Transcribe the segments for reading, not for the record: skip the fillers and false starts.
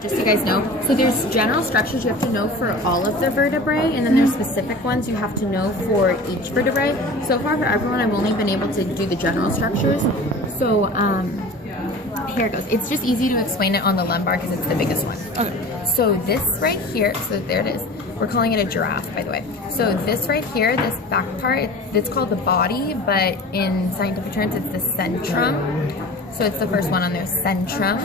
Just so you guys know, so there's general structures you have to know for all of the vertebrae, and then there's specific ones you have to know for each vertebrae. So far for everyone, I've only been able to do the general structures. So here it goes. It's just easy to explain it on the lumbar because it's the biggest one. Okay. So this right here, so there it is. We're calling it a giraffe, by the way. So this right here, this back part, it's called the body, but in scientific terms, it's the centrum. So it's the first one on there, centrum.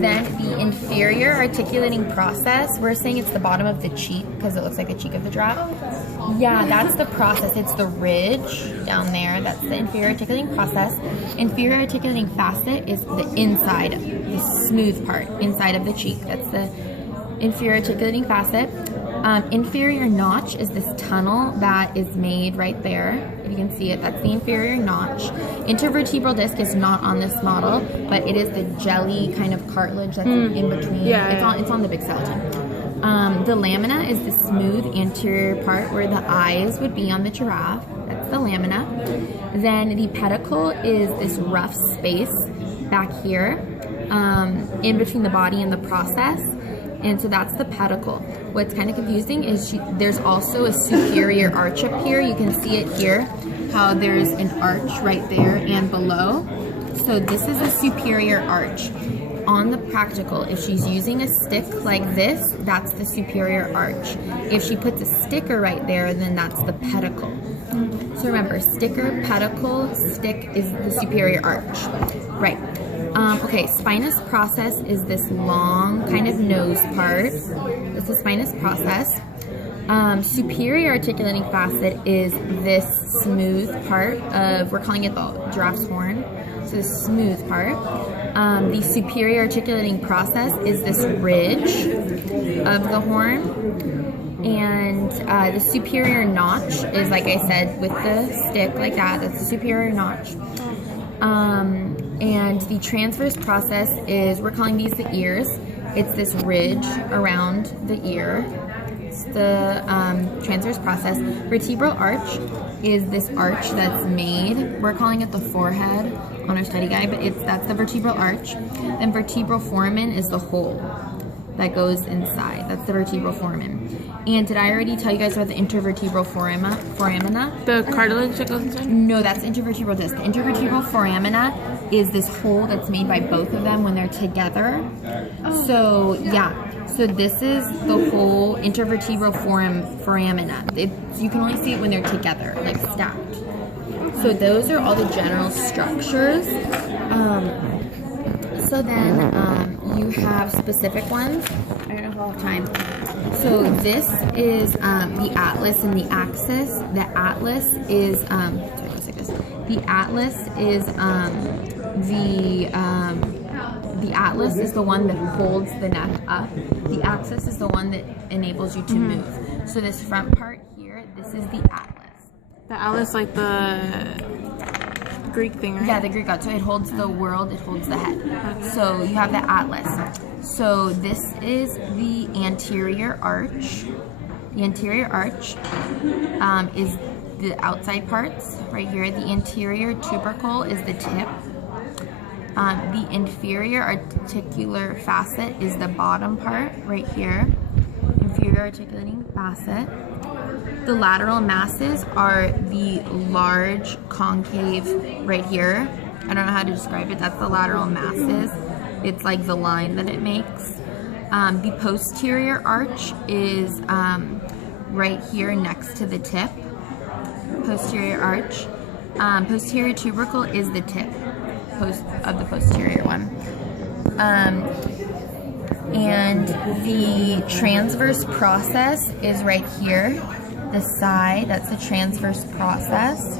Then the inferior articulating process, we're saying it's the bottom of the cheek because it looks like the cheek of the giraffe. Yeah, that's the process. It's the ridge down there. That's the inferior articulating process. Inferior articulating facet is the inside, the smooth part, inside of the cheek. That's the inferior articulating facet. Inferior notch is this tunnel that is made right there. If you can see it, that's the inferior notch. Intervertebral disc is not on this model, but it is the jelly kind of cartilage that's in between. Yeah, it's on the big skeleton. The lamina is the smooth anterior part where the eyes would be on the giraffe. That's the lamina. Then the pedicle is this rough space back here in between the body and the process. And so that's the pedicle. What's kind of confusing is there's also a superior arch up here. You can see it here, how there's an arch right there and below. So this is a superior arch. On the practical, if she's using a stick like this, that's the superior arch. If she puts a sticker right there, then that's the pedicle. So remember, sticker, pedicle, stick is the superior arch. Right. Okay, spinous process is this long kind of nose part. It's the spinous process. Superior articulating facet is this smooth part of, we're calling it the giraffe's horn. So the smooth part. The superior articulating process is this ridge of the horn. And the superior notch is, like I said, with the stick like that. That's the superior notch. And the transverse process is, we're calling these the ears. It's this ridge around the ear. It's the transverse process. Vertebral arch is this arch that's made. We're calling it the forehead on our study guide, but that's the vertebral arch. Then vertebral foramen is the hole that goes inside. That's the vertebral foramen. And did I already tell you guys about the intervertebral foramina? The cartilage that goes inside? No, that's intervertebral disc. The intervertebral foramina is this hole that's made by both of them when they're together. Oh. So, yeah. So this is the whole intervertebral foramina. You can only see it when they're together, like stacked. So those are all the general structures. So then you have specific ones. I don't know if I have time. So this is the atlas and the axis. The atlas is sorry, it goes like this. The atlas is the atlas is the one that holds the neck up. The axis is the one that enables you to move. So this front part here, this is the atlas. The atlas, like the Greek thing, right? Yeah, the Greek god. So it holds the world, it holds the head. Okay. So you have the atlas. So this is the anterior arch. The anterior arch is the outside parts right here. The anterior tubercle is the tip. The inferior articular facet is the bottom part right here. Inferior articulating facet. The lateral masses are the large concave right here. I don't know how to describe it. That's the lateral masses. It's like the line that it makes. The posterior arch is right here next to the tip. Posterior arch. Posterior tubercle is the tip of the posterior one. And the transverse process is right here. The side, that's the transverse process.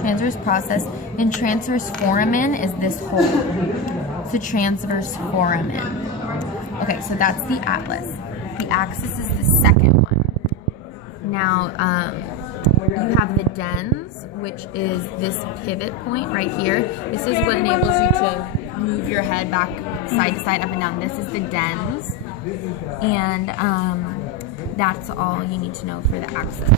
Transverse process. And transverse foramen is this hole. It's the transverse foramen. Okay, so that's the atlas. The axis is the second one. Now, you have the dens, which is this pivot point right here. This is what enables you to move your head back side to side, up and down. This is the dens. And that's all you need to know for the axis.